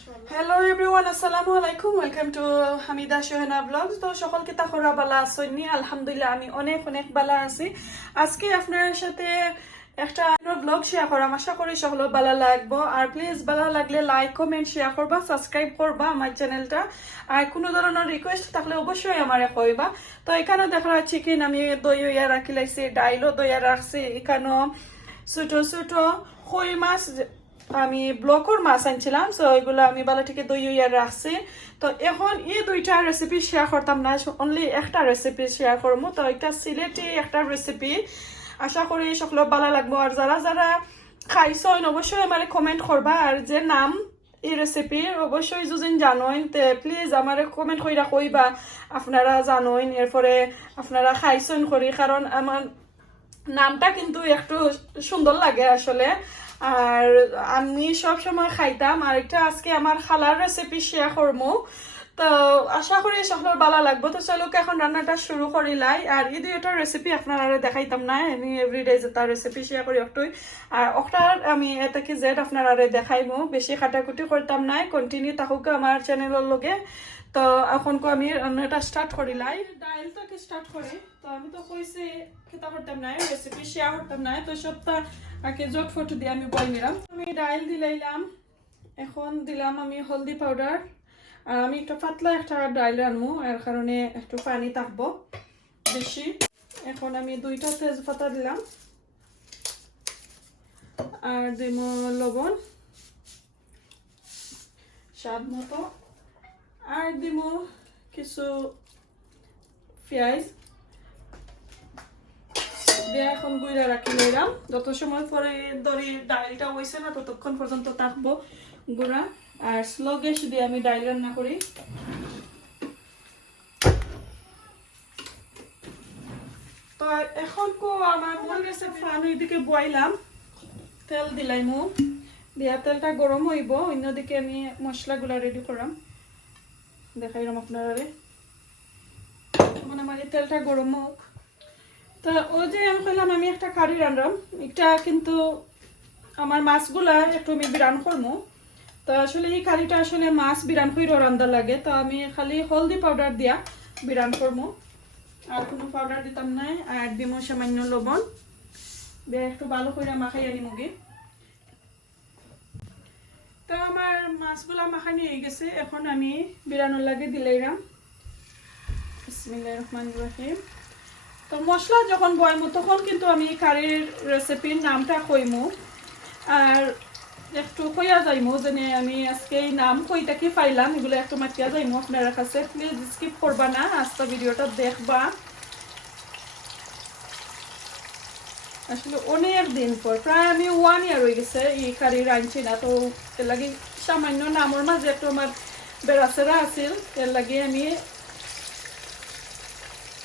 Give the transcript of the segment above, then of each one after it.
Hello everyone, assalamu alaikum. Welcome to Hamida Shohana Vlogs. তো সকলকে তাকরা বালা আছেননি? আলহামদুলিল্লাহ আমি অনেক অনেক বালা আছি। আজকে আপনার সাথে একটা ব্লগ শেয়ার করাম, আশা করি সকল ভালো লাগবো। আর প্লিজ ভালো লাগলে লাইক কমেন্ট শেয়ার করবা, সাবস্ক্রাইব করবা আমার চ্যানেলটা। আর কোনো ধরনের রিকোয়েস্ট থাকলে অবশ্যই আমারে কইবা। তো এখানে দেখা যাচ্ছে কি আমি দই ইয়া রাখি লাইছি, ডাইলও দইয়া রাখছি। এখানে ছোট ছোট কই মাছ আমি ব্লকর মাছ আনছিলাম, তো ওইগুলো আমি ভালো থেকে দই ইয়া রাখছি। তো এখন এই দুইটা রেসিপি শেয়ার করতাম না, অনলি একটা রেসিপি শেয়ার করবো। তো এটা সিলেটি একটা রেসিপি, আশা করি সকল ভালো লাগবো। আর যারা যারা খাইছেন অবশ্যই আমার কমেন্ট করবা। আর যে নাম এই রেসিপির অবশ্যই যদি জানোইন তে প্লিজ আমার কমেন্ট কইরা কইবা আপনারা জানোইন, এরপরে আপনারা খাইছেন করি, কারণ আমার নামটা কিন্তু একটু সুন্দর লাগে আসলে। আর আমি সব সময় খাইতাম। আর একটা আজকে আমার খালার রেসিপি শেয়ার করবো, তো আশা করি সকলের ভালো লাগবো। তো চলো এখন রান্নাটা শুরু করিলাই। আর এই দুইটা রেসিপি আপনারা দেখাইতাম না, আমি এভরিডে যেটা রেসিপি শেয়ার করি একটুই। আর ওটার আমি এটা কি জেড আপনারা দেখাইমু, বেশি কাটাকুটি করতাম না, কন্টিনিউ থাকুক আমার চ্যানেলের লগে। তো এখন আমি রান্নাটা স্টার্ট করিলাই, ডাইলটাকে স্টার্ট করি। তো আমি তো কইছি খেতা করতাম না, রেসিপি শেয়ার করতাম না, তো সবটা আগে জট ফটো দিয়ে আমি বই নিলাম। আমি ডাইল দিলাইলাম, এখন দিলাম আমি হলদি পাউডার। আর আমি একটু পাতলা একটা ডাইল রানবো, এর কারণে একটু পানি থাকবো বেশি। এখন আমি দুইটা তেজপাতা দিলাম, আর দিব লবণ স্বাদ মতো, আর দিব কিছু পেঁয়াজ দিয়ে এখন গুঁড়া রাখি লইলাম। যত সময় পরে ধরি ডাইলটা হয়েছে না ততক্ষণ পর্যন্ত থাকবো গুঁড়া। আর স্লো গ্যাস দিয়ে আমি ডাইল রান্না করি। তো এখন আমার মনে গেছে ফান ওইদিকে বইলাম, তেল দিলাই মু দিয়া, তেলটা গরম হইব, অন্যদিকে আমি মশলাগুলা রেডি করাম দেখাইলাম আপনারা। মানে আমার তেলটা গরম হোক। তো ওই যে আমি কইলাম আমি একটা কারি রান্নাম, এটা কিন্তু আমার মাছগুলা একটু আমি বিরান করবো। তো আসলে এই কারিটা আসলে মাছ বিরান করে রান্না লাগে, তো আমি খালি হলদি পাউডার দিয়া বিরান করবো, আর কোনো পাউডার দিতাম না। আর দিব সামান্য লবণ দিয়ে একটু ভালো করে মাখাই আনি মুগি। তো আমার মাছগুলা মাখানি হয়ে গেছে, এখন আমি বিরানোর লাগে দিলাইরাম। বিসমিল্লাহির রহমানির রহিম। তো মশলা যখন বয়মু তখন কিন্তু আমি কারির রেসিপির নামটা কইমু, আর একটু কইয়া যাইমু যেন আমি আজকে এই নাম কইটা কি পাইলাম, এগুলো একটু মাতিয়া যাইমু আপনারা কাছে। প্লিজ স্কিপ করবা না, আজকে ভিডিওটা দেখবা। আসলে অনেক দিন পর, প্রায় আমি 1 ইয়ার হয়ে গেছে এই কারি রাঁধছি না, তো এর লাগে সামান্য নামের মাঝে একটু আমার বেড়াচেরা আছিল, এর লাগে আমি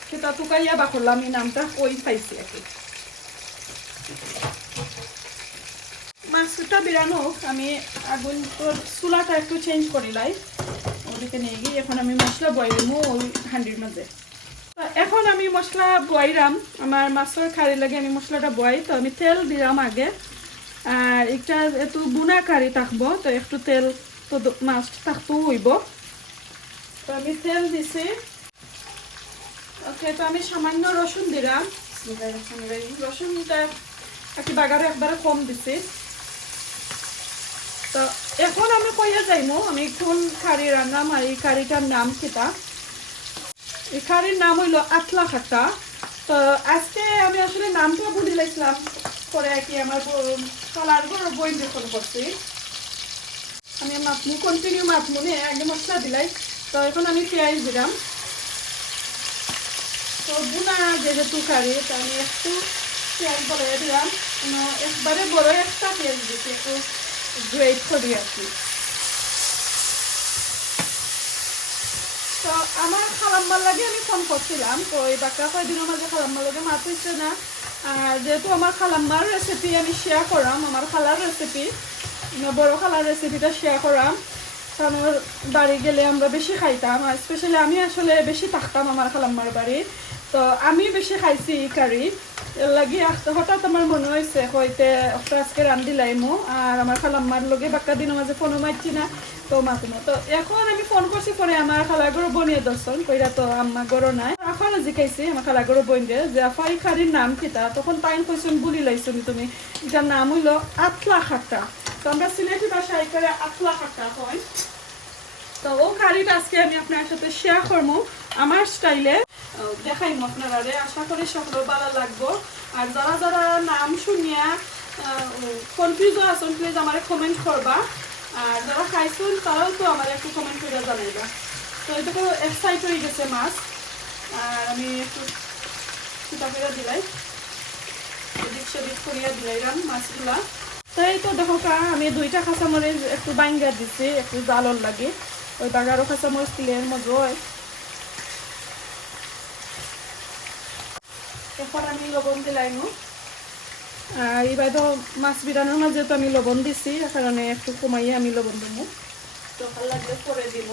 সেটা টুকাইয়া বা করলাম এই নামটা কই পাইছি আর কি। মাছটা বিরানো আমি আগুন চুলাটা একটু চেঞ্জ করিলাই, ওদিকে নিয়ে গিয়ে এখন আমি মশলা বয়াইমু ওই হান্ডির মাঝে। এখন আমি মশলা বয়াইরাম, আমার মাছের কারি লাগে আমি মশলাটা বয়াই। তো আমি তেল দিলাম আগে, আর একটা একটু বুনা কারি থাকবো, তো একটু তেল তো মাছ থাকতেও হইব। তো আমি তেল দিছি। ওকে, তো আমি সামান্য রসুন দিলাম, রসুনটা একটু বাগারে একবারে কম দিছি। তো এখন আমি কইয়া যাইমু আমি কোন কারি রান্নাম, আর এই কারিটার নাম কিটা। এই কারির নাম হইল আতলা খাটা। তো আজকে আমি আসলে নামটা ভুলে লাইছিলাম, পরে আর কি আমার কালার বই যখন করছি আমি মাপমু, কন্টিনিউ মাপমুনে আগে মশলা দিলাই। তো এখন আমি পেঁয়াজ দিলাম। তো বুনা যেহেতু কারি, তো আমি একটু পেঁয়াজ বলে দিলাম, একবারে বড় একটা পেঁয়াজ দিচ্ছি, একটু গ্রেট করি আর কি। তো আমার খালাম্মার লাগে আমি ফোন করছিলাম, তো এই বাচ্চা কয়েকদিনের মাঝে খালাম্মার লাগে মাছ হচ্ছে না। আর যেহেতু আমার খালাম্মার রেসিপি আমি শেয়ার করাম, আমার খালার রেসিপি, বড় খালার রেসিপিটা শেয়ার করাম, কারণ বাড়ি গেলে আমরা বেশি খাইতাম। আর স্পেশালি আমি আসলে বেশি থাকতাম আমার খালাম্মার বাড়ি, তো আমি বেশি খাইছি এই কারি এর লাগি হঠাৎ আমার মনে হয়েছে হইতে একটা আজকে রান্ধি লাইমো আর আমার খালাম্মার লগে বাক্কা দিনের মাঝে ফোনও মারছি না তো মাতো না তো এখন আমি ফোন করছি পরে আমার খালাগরো বনিয়ে দর্শন কইরা তো আম্মা গরো নাই আফারও জিকাইছি আমার খালাগরো বইনরে যে আফা এই কারির নাম কিতা তখন তাইন কইছেন বলি লাইছুন তুমি এটার নাম হইলো আতলা খাট্টা তো আমরা সিলেটি ভাষায় করে আতলা খাট্টা হয় তো ও কারিটা আজকে আমি আপনার সাথে শেয়ার করবো আমার স্টাইলে দেখাইমু আপনারা আশা করি সকল ভালো লাগবো আর যারা যারা নাম শুনিয়া কনফিউজ আছেন প্লিজ আমার কমেন্ট করবা আর যারা খাইছেন তারাও তো আমার একটু কমেন্ট করে জানাইবা তো এটা তো এক্সাইট হয়ে গেছে মাছ আর আমি একটু চিতা করে দিলাই এদিক সেদিক করিয়া দিলাইলাম মাছগুলা তো এই তো দেখো আমি 2টা কাঁচামরিচ একটু বাইঙ্গা দিচ্ছি একটু জালর লাগে ওই বাগারও কাঁচামরিচ তিলের মধ্যে হয় এখন আমি লবণ দিলাইমু আর এইবার তো মাছ বিরানোর মাঝে তো আমি লবণ দিছি কারণে একটু কমাইয়ে আমি লবণ দেবো তো ভালো লাগলে পরে দিব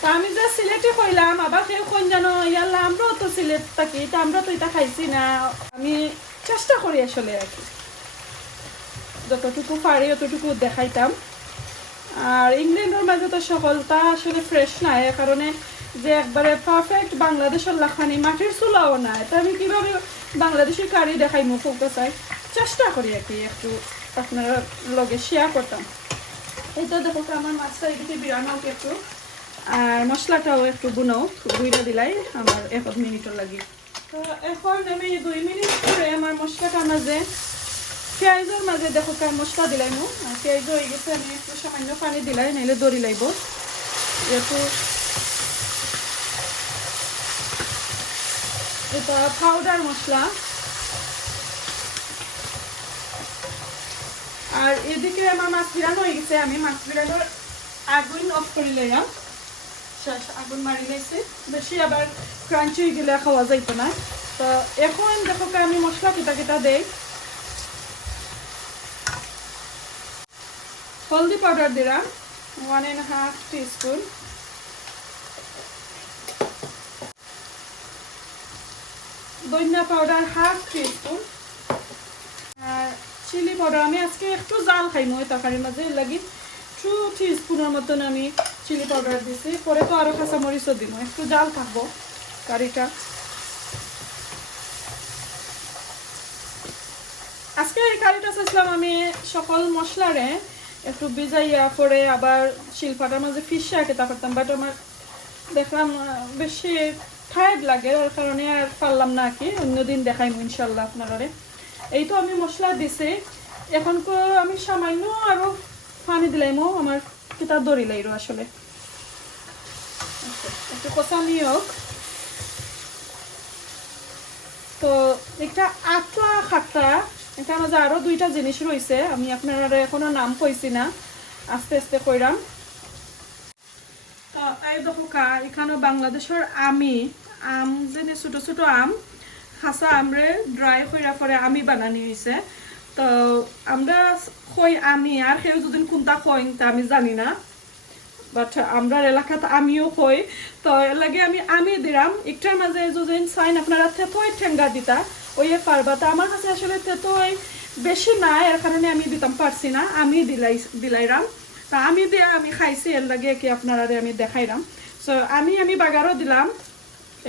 তা আমি যে সিলেটে কইলাম আবার কেউ কোন জানো ইয়াল্লা আমরাও তো সিলেট থাকি তা আমরা তো এটা খাইছি না আমি চেষ্টা করি আসলে আর কি যতটুকু পারি অতটুকু দেখাইতাম আর ইংল্যান্ডের মাঝে তো সকলটা আসলে ফ্রেশ নাই এ কারণে যে একবারে পারফেক্ট বাংলাদেশের লাখানি মাটির চুলাও নাই তা আমি কীভাবে বাংলাদেশি কারি দেখাইমু ফোকতে চাই চেষ্টা করি আর কি একটু আপনারা লগে শেয়ার করতাম এই তো দেখো আমার মাছটা এদিকে বিরানো একটু আর মশলাটাও একটু বুনাও বুইরা দিলাই আমার 1 মিনিটও লাগে তো এখন আমি 2 মিনিট পরে আমার মশলাটার মাঝে পেঁয়াজের মাঝে দেখো মশলা দিলাইমু আর পেঁয়াজ হয়ে গেছে আমি একটু সামান্য পানি দিলাই নাইলে দড়ি লাইব একটু এটা পাউডার মশলা আর এদিকে আমার মাছ বিরানো হয়ে গেছে আমি মাছ বিরানোর আগুন অফ করে লাইলাম আগুন মারি লাইছি বেশি আবার ক্রাঞ্চি গেলে খাওয়া যাইতো না তো এখন দেখো আমি মশলা কিটা দেই হলদি পাউডার দিলাম 1.5 টিস্পুন ধনিয়া পাউডার 1/2 টিস্পুন আর চিলি পাউডার আমি আজকে একটু জাল খাইমু এই তরকারির মাঝে লাগি 2 টিস্পুনের মতন আমি চিলি পাউডার দিছি পরে তো আরো কাঁচামরিচও দিব একটু জাল থাকবো কারিটা আজকে এই কারিটা চাইছিলাম আমি সকল মশলারে একটু ভিজাইয়া পরে আবার শিলপাটার মাঝে ফিশিয়া কেতা করতাম বাট আমার দেখলাম বেশি টায়ার্ড লাগে ওর কারণে আর পারলাম না কি অন্যদিন দেখাইমু ইনশাল্লাহ আপনারা এই তো আমি মশলা দিছি এখন আমি সামান্য আরো পানি দিলাইমো আমার কিতা দড়ি লাইরো আসলে একটু কষানি হোক তো একটা আতলা খাট্টা এটা মাঝে আরো 2টা জিনিস রয়েছে আমি আপনারা এখনো নাম কইছি না আস্তে আস্তে কইরাম তো এই দেখো এখানে বাংলাদেশের আম যেনে ছোট ছোট আম খাসা আমরে ড্রাই কইরা পরে আমি বানানি হয়েছে তো আমরা কই আমি আর কেউ যদি কোনটা কইন তা আমি জানি না বাট আমরা এলাকাতে আমিও কই তো এর লাগে আমি দিলাম একটার মাঝে যদি চাইন আপনারা তেতই ঠেঙ্গা দিতা ওই পারবা তা আমার কাছে আসলে তেতই বেশি নাই এর কারণে আমি দিতাম পারছি না আমি দিলাইরাম তা আমি দিয়ে আমি খাইছি এর লাগে কি আপনারা আমি দেখাইলাম সো আমি বাগারও দিলাম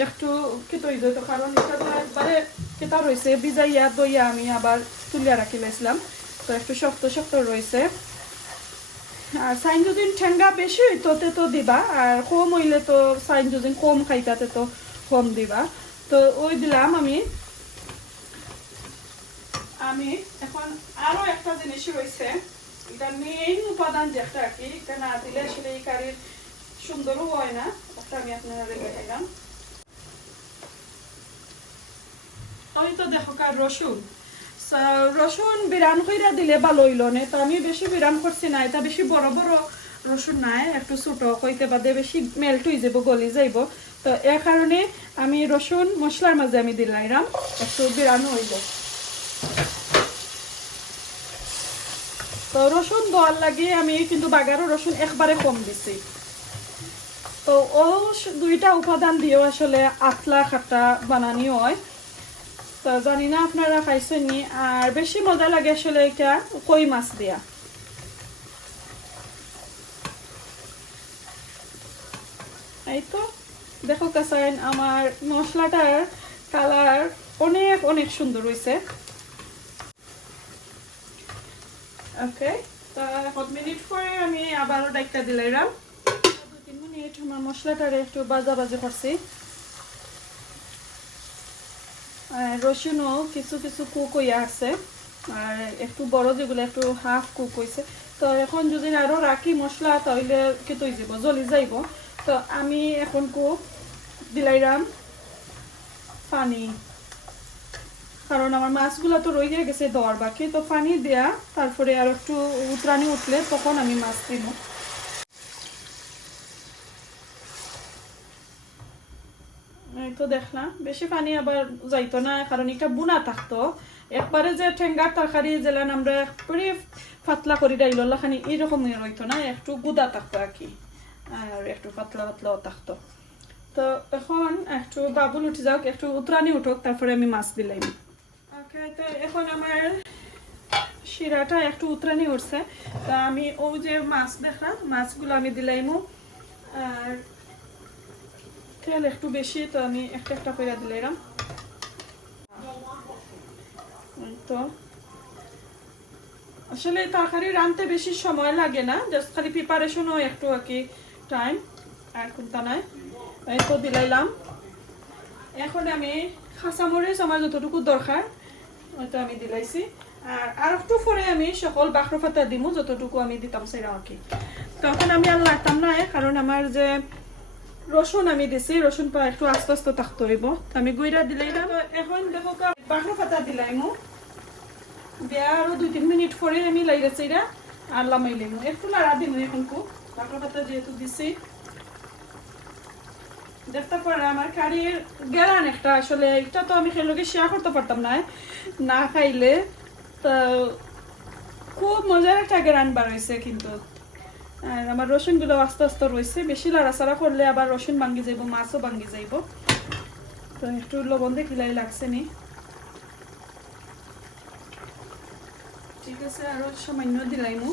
একটু কেতই দিত কারণ এটা তো একবারে কেতা রয়েছে ভিজাইয়া দইয়া আমি আবার তুলিয়া রাখি লাইছিলাম তো একটু শক্ত শক্ত রয়েছে আর সাইন যদি ঠেঙ্গা বেশি হইতো তো দিবা আর কম হইলে তো সাইন যদি কম খাইতাতে তো কম দিবা তো ওই দিলাম আমি এখন আরো একটা জিনিস রয়েছে এটা মেইন উপাদান যেটা আর কি এটা না দিলে আসলে এই কারির সুন্দরও হয় না ওটা আমি আপনারা দেখাইলাম ওই তো দেখো রসুন রসুন বিরান কইরা দিলে ভালো হইল না তো আমি বেশি বিরান করছি না এটা বেশি বড় বড় রসুন নাই একটু ছোট কইতে বাদে বেশি মেল্ট হয়ে যাব গলি যাইব তো এর কারণে আমি রসুন মশলার মাঝে আমি দিলাইরাম একটু বিরান হইব তো রসুন দেওয়ার লাগে আমি কিন্তু বাগারও রসুন একবারে কম দিছি। তো ও দুইটা উপাদান দিয়েও আসলে আতলা খাটা বানানি হয়। তো জানি না আপনারা খাইছেন নি। আর বেশি মজা লাগে আসলে এটা কই মাছ দিয়া। এই তো দেখো কাসাইন আমার মশলাটার কালার অনেক অনেক সুন্দর হয়েছে। ওকে, তো 1 মিনিট পরে আমি আবারও ডাইকটা দিলাম। 2-3 মিনিট আমার মশলাটারে একটু বাজা বাজা করছি। আর রসুনও কিছু কিছু কুক হইয়া আছে, আর একটু বড় যেগুলো একটু হাফ কুক হয়েছে। তো এখন যদি আরও রাখি মশলা তাহলে কেটে যাব, জ্বলি যাইব। তো আমি এখন কুক দিলাইরাম পানি, কারণ আমার মাছগুলো তো রয়ে গেছে দেওয়ার বাকি। তো পানি দেয়া তারপরে আর একটু উতরানি উঠলে তখন আমি মাছ দিব। এই তো দেখলাম বেশি পানি আবার যাইতো না, কারণ এটা বুনা থাকতো। একবারে যে ঠেঙ্গার তরকারি জেলান আমরা একবারে পাতলা করি ডাইল খানি এইরকমই রইতো না, একটু গুদা থাকতো আর কি, আর একটু পাতলা পাতলাও থাকতো। তো এখন একটু বাবুল উঠে যাওক, একটু উতরানি উঠুক, তারপরে আমি মাছ দিলাম। ওকে, তো এখন আমার শিরাটা একটু উতরানি উঠছে। তো আমি ও যে মাছ দেখলাম মাছগুলো আমি দিলাইমু। আর তেল একটু বেশি, তো আমি একটা একটা করে দিলাম। তো আসলে তরকারি রাঁধতে বেশি সময় লাগে না, জাস্ট খালি প্রিপারেশনও একটু আর কি টাইম, আর কোনটা নাই। এই তো দিলাইলাম। এখন আমি কাঁচামরিচ আমার যতটুকু দরকার ওইটা আমি দিলাইছি। আর একটু পরে আমি সকল বাখর ফাতা দিমু যতটুকু আমি দিতাম সেরকম আর কি। তখন আমি আর লাগতাম না, কারণ আমার যে রসুন আমি দিছি, রসুন পা একটু আস্তে আস্তে থাকতে হইব। আমি গুইরা দিলাইলাম। এখন দেখো বাখর ফাতা দিলাইমু দিয়া, আরো 2-3 মিনিট পরে আমি লাইরেছি এটা আর লামাইলাম। একটু লাড়া দিমু এখন খুব বাখর ফাতা যেহেতু দিছি। দেখতে পারে আমার কারির গেরান একটা, আসলে এটা তো আমি খেলোকে শেয়ার করতে পারতাম না না খাইলে। তো খুব মজার একটা গেরান বার হয়েছে কিন্তু। আর আমার রসুনগুলো আস্তে আস্তে রয়েছে, বেশি লাড়াচাড়া করলে আবার রসুন ভাঙ্গি যাইব, মাছও ভাঙ্গি যাইব। তো একটু লবণ দেখিলাই লাগছে নি, ঠিক আছে। আরো সামান্য দিলাইমু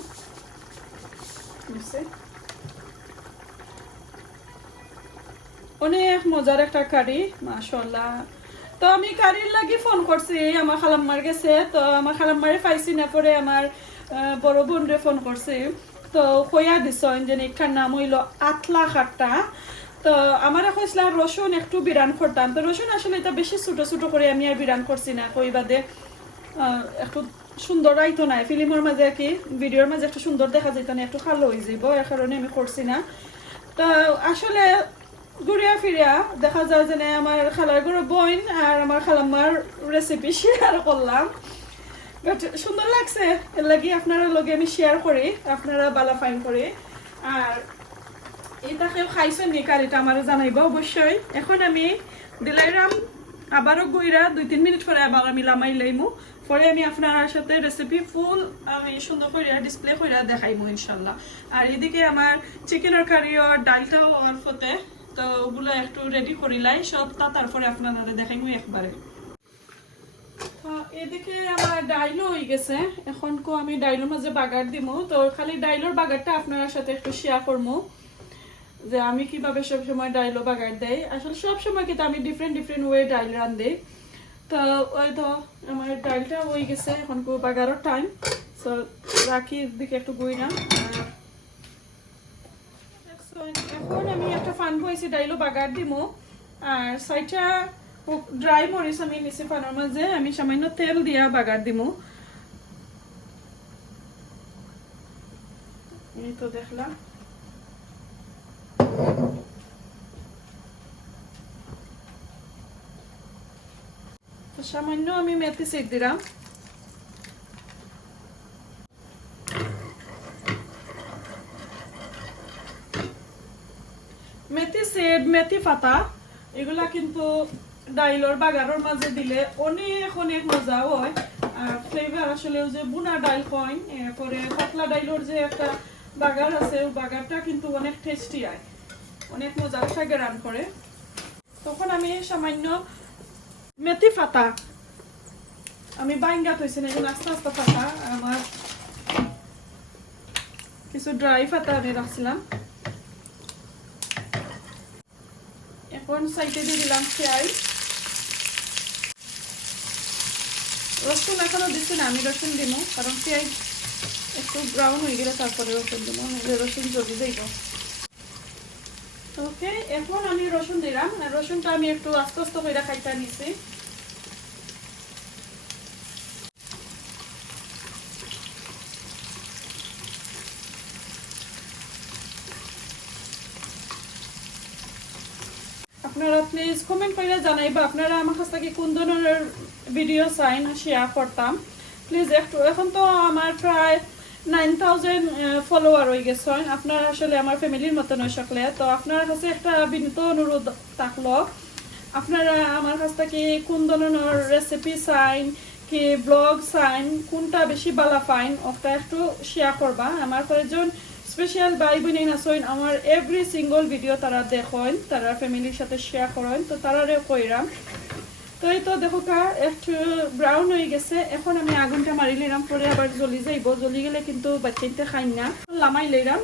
অনেক মজার একটা কারি, মাশাআল্লাহ। তো আমি কারির লাগি ফোন করছি, আমার খালাম্মার গেছে। তো আমার খালাম্মারে পাইছি না, পরে আমার বড় বোন রে ফোন করছি। তো কইয়া দিছ যে এখান নাম হইল আতলা খাট্টা। তো আমার কইছিল রসুন একটু বিরান করতাম। তো রসুন আসলে এটা বেশি ছোট ছোট করে আমি আর বিরান করছি না, কই বাদে একটু সুন্দর আইতো না ফিল্মের মাঝে কি ভিডিওর মাঝে একটু সুন্দর দেখা যেত না, একটু খালো হয়ে যাইব, এর কারণে আমি করছি না। তো আসলে ঘুরিয়া ফিরিয়া দেখা যায় যে আমার খালার ঘরে বোন আর আমার খালাম্মার রেসিপি শেয়ার করলাম। বাট সুন্দর লাগছে, এর লাগি আপনারা লগে আমি শেয়ার করি, আপনারা বালা ফাইন করি। আর এটা কেউ খাইছেন নি কারিটা আমার জানাইব অবশ্যই। এখন আমি দিলাইরাম আবারও গুইরা 2-3 মিনিট পরে আবার আমি লামাই লাইমু, পরে আমি আপনার সাথে রেসিপি ফুল আমি সুন্দর করে ডিসপ্লে করে দেখাইমু ইনশাল্লাহ। আর এদিকে আমার চিকেনের কারি আর ডালটাও অল্পতে, তো ওগুলো একটু রেডি করিলাই সবটা, তারপরে আপনারা দেখাইমু একবারে। এদিকে আমার ডাইলও হয়ে গেছে, এখন আমি ডাইলের মাঝে বাগার দিমু। তো খালি ডাইলের বাগারটা আপনার সাথে একটু শেয়ার করবো যে আমি কিভাবে সবসময় ডাইলও বাগার দেই। আসলে সবসময় কিন্তু আমি ডিফারেন্ট ডিফারেন্ট ওয়ে ডাইল রান্ধি। তো ওই তো আমার ডাইলটা হয়ে গেছে, এখন বাগারের টাইম। তো রাখি দিকে একটু বই না। এখন আমি একটা ফান বইছি ডাইলও বাগার দিমু। আর সাইডটা ড্রাই মরিচ আমি নিচে ফানের মাঝে আমি সামান্য তেল দিয়া বাগার দিমু। এই তো দেখলাম সামান্য আমি মেথি সিড দিলাম। মেথি সিড, মেথি পাতা এগুলা কিন্তু ডাইলর বাগারের মাঝে দিলে অনেক অনেক মজা হয়। ফ্লেভার আসলে ওই যে বুনা ডাল কইন এরপরে পাতলা ডাইলের যে একটা বাগার আছে ওই বাগারটা কিন্তু অনেক টেস্টি হয়, অনেক মজার থাকে রান করে। তখন আমি সামান্য মেথি পাতা আমি বাইঙ্গা থইছি না, আস্তে আস্তে পাতা আমার কিছু ড্রাই পাতা আমি রাখছিলাম। এখন সাইডে দিয়ে দিলাম পেঁয়াজ, রসুন এখনো দিচ্ছি না, আমি রসুন দিব কারণ পেঁয়াজ একটু ব্রাউন হয়ে গেলে তারপরে রসুন দিব, রসুন জলদি যাইব। ওকে, এখন আমি রসুন দিলাম, রসুনটা আমি একটু আস্তে আস্তে করে খাইতে নিছি। আপনারা প্লিজ কমেন্ট করে জানাইবা আপনারা আমার কাছ থেকে কোন ধরনের ভিডিও চাইন শেয়ার করতাম প্লিজ। একটু এখন তো আমার প্রায় 9000 ফলোয়ার হয়ে গেছে, আপনারা আসলে আমার ফ্যামিলির মতন হয়ে সকলে। তো আপনার কাছে একটা বিনীত অনুরোধ থাকলো, আপনারা আমার কাছ থেকে কোন ধরনের রেসিপি চাইন কি ব্লগ চাইন, কোনটা বেশি ভালো পাইন ওটা একটু শেয়ার করবা। আমার কয়েকজন স্পেশাল ভাই বোন আছেন আমার এভরি সিঙ্গল ভিডিও তারা দেখেন, তারা ফ্যামিলির সাথে শেয়ার করেন, তো তারারে কইরাম। তো এই তো দেখো কা একটু ব্রাউন হয়ে গেছে, এখন আমি আগুনটা মারি লইলাম, পরে আবার জ্বলি যাইব, জ্বলি গেলে কিন্তু বাচ্চাইতে খাই না, লামাই লইলাম।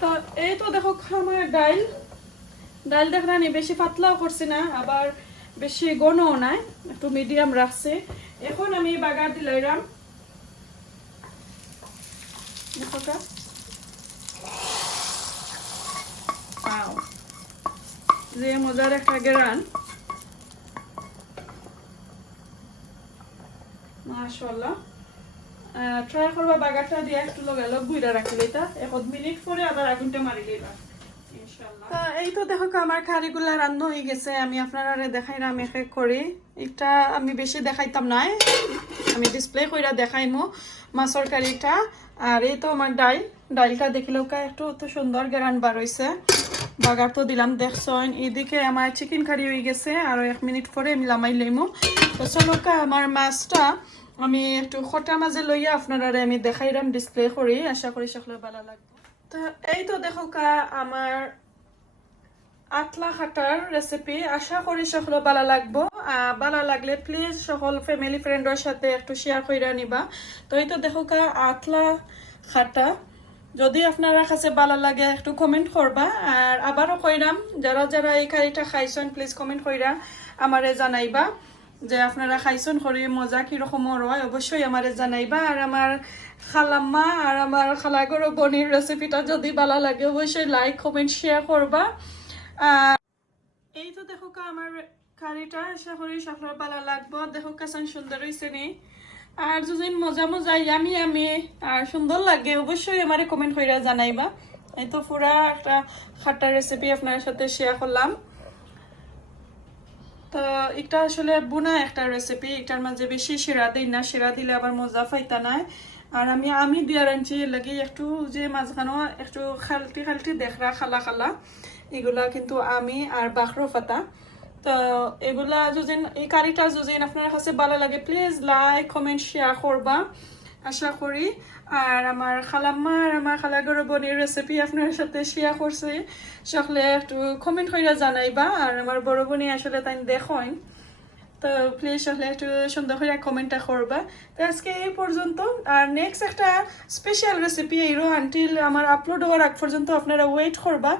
তো এই তো দেখো আমার ডাইল দেখলাম বেশি পাতলাও করছি না আবার বেশি ঘনও নাই, একটু মিডিয়াম রাখছি। এখন আমি বাগার দিলাম, দেখো কা যে মজার একটা গেরান, মাশাআল্লাহ। ট্রাই করবা বাগারটা দিয়ে একটু লগালো বুইরা রাখলে এটা 1 মিনিট পরে আবার আগুনটা মারি লইবা ইনশাআল্লাহ। তো এই তো দেখো আমার কারিগুলা রান্না হয়ে গেছে, আমি আপনারা দেখাইলাম এক এক করে। এটা আমি বেশি দেখাইতাম না, আমি ডিসপ্লে কইরা দেখাইমো মাছের কারিটা। আর এই তো আমার ডাইলটা দেখিলেও একটু তো সুন্দর গেরান বার হইছে, বাগার তো দিলাম দেখছেন। এদিকে আমার চিকেন কারি হয়ে গেছে, আর 1 মিনিট পরে আমি লামাই লইমু। তো চলো আমার মাছটা আমি একটু খটা মাঝে লইয়া আপনারা আমি দেখাইলাম ডিসপ্লে করি, আশা করি সকলে ভালো লাগবে। তো এই তো দেখো আমার আতলা খাটার রেসিপি, আশা করি সকলে ভালো লাগবো। ভালো লাগলে প্লিজ সকল ফ্যামিলি ফ্রেন্ডের সাথে একটু শেয়ার কইরা নিবা। তো এই তো দেখো আতলা খাটা, যদি আপনারা কাছে ভালো লাগে একটু কমেন্ট করবা। আর আবারও কইরাম যারা যারা এই কারিটা খাইছেন প্লিজ কমেন্ট কইরা আমারে জানাইবা যে আপনারা খাইছেন করি মজা কিরকমের হয়, অবশ্যই আমারে জানাইবা। আর আমার খালাম্মা আর আমার খালাগর বনির রেসিপিটা যদি ভালো লাগে অবশ্যই লাইক কমেন্ট শেয়ার করবা। আর এই তো দেখো আমার কারিটা আশা করি সকলের ভালো লাগবো। দেখো কাসান সুন্দর হয়েছে নি, আর যদি মজা মজা আমি আর সুন্দর লাগে অবশ্যই আমারে কমেন্ট কইরা জানাইবা। এই তো পুরা একটা খাট্টা রেসিপি আপনার সাথে শেয়ার করলাম। তো এটা আসলে বুনা একটা রেসিপি, এটার মাঝে বেশি শিরা দিই না, শিরা দিলে আবার মজা পাইতা নাই। আর আমি দিয়ে রাঁধছি লাগে একটু যে মাঝখানেও একটু খালটি দেখরা খালা খালা, এগুলা কিন্তু আমি আর বাখরো পাতা। তো এগুলা যদি এই কারিটা যদি আপনার কাছে ভালো লাগে প্লিজ লাইক কমেন্ট শেয়ার করবা আশা করি। আর আমার খালাম্মা আর আমার খালাগর বনির রেসিপি আপনার সাথে শেয়ার করছি, সকলে একটু কমেন্ট করে জানাইবা। আর আমার বড় বোনই আসলে তাই দেখেন, তো প্লিজ সকলে একটু সুন্দর করে কমেন্টটা করবা। তো আজকে এই পর্যন্ত, আর নেক্সট একটা স্পেশাল রেসিপি এইরো আনটিল আমার আপলোড হওয়ার আগ পর্যন্ত আপনারা ওয়েট করবা।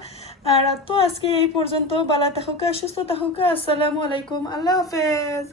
আর তো আজকে এই পর্যন্ত, ভালো থাকুকা সুস্থ থাকুকা, আসসালামু আলাইকুম, আল্লাহ হাফেজ।